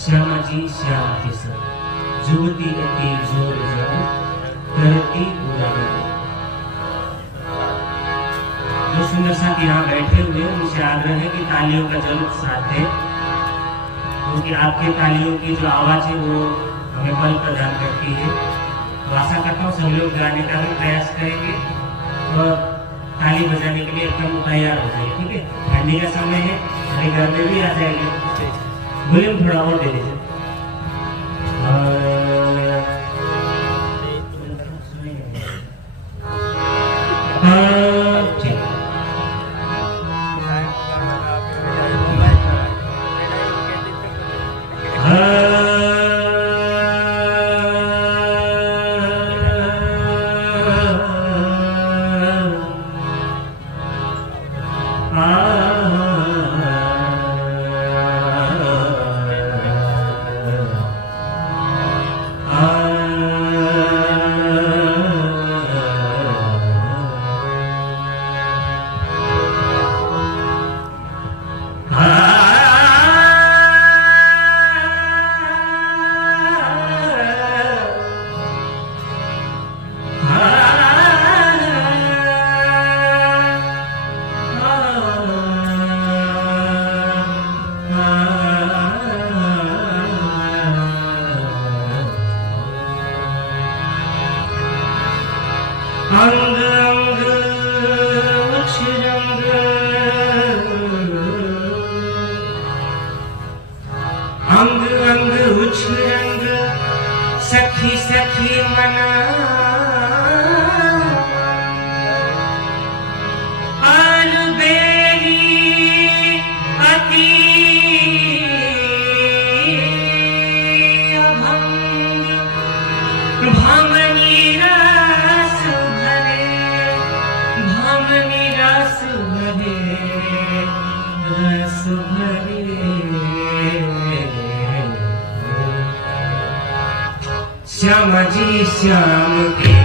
श्यामा जी श्याम किसन जुवती अति जोर जब करती उड़ान। जो सुंदर साथी यहाँ बैठे हुए उनसे आग्रह है कि तालियों का जरूर साथ है, क्योंकि आपके तालियों की जो आवाज है वो हमें बल प्रदान करती है। तो आशा करता हूँ सभी लोग गाने का भी प्रयास करेंगे और ताली बजाने के लिए एकदम तैयार हो जाए। ठीक है, ठंडी का समय है, अभी घर में भी आ जाएंगे। वॉल्यूम थोड़ा और दे दीजिए। अंग अंग उच्च रंग, अंग अंग उच्च रंग, सखी सखी मना अलबेली अति अभंग भमनी रस भरे, भमनी रस भरे, रस भरे। श्यामा जी श्याम के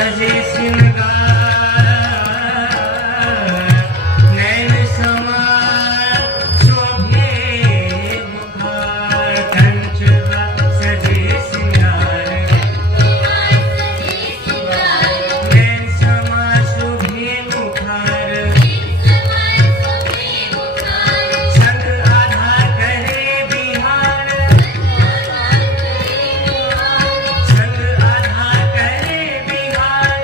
सजे श्रृंगार नैन समान शोभे मुखार कंच का सजे श्रृंगार नैन समान शोभे मुखार संग आधार करे बिहार संग आधार करे बिहार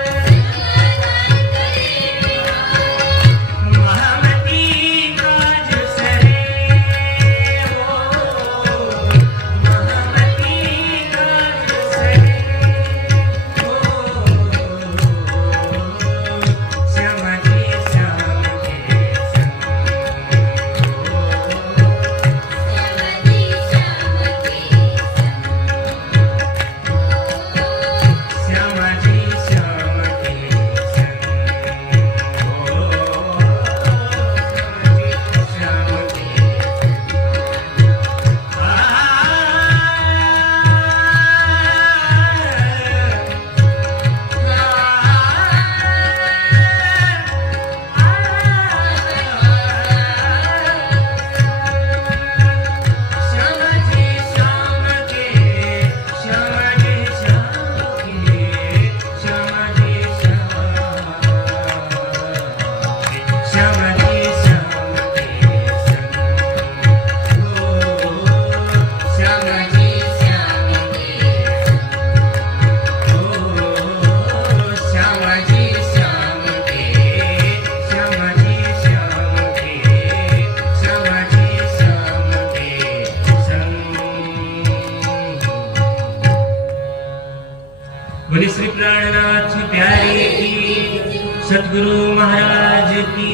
महामती काज सरे हो महामती काज सरे हो श्यामा जी श्याम के संग श्यामा जी श्याम के संग श्याम के श्यामा जी श्याम के श्यामा जी श्याम के श्यामा जी श्यामा जी श्याम के संग हो श्यामा जी श्याम के हो श्यामा जी श्याम के श्यामा जी श्याम के श्यामा जी श्याम के संग। बोले श्री प्राणनाथ प्यारे की सतगुरु महाराज की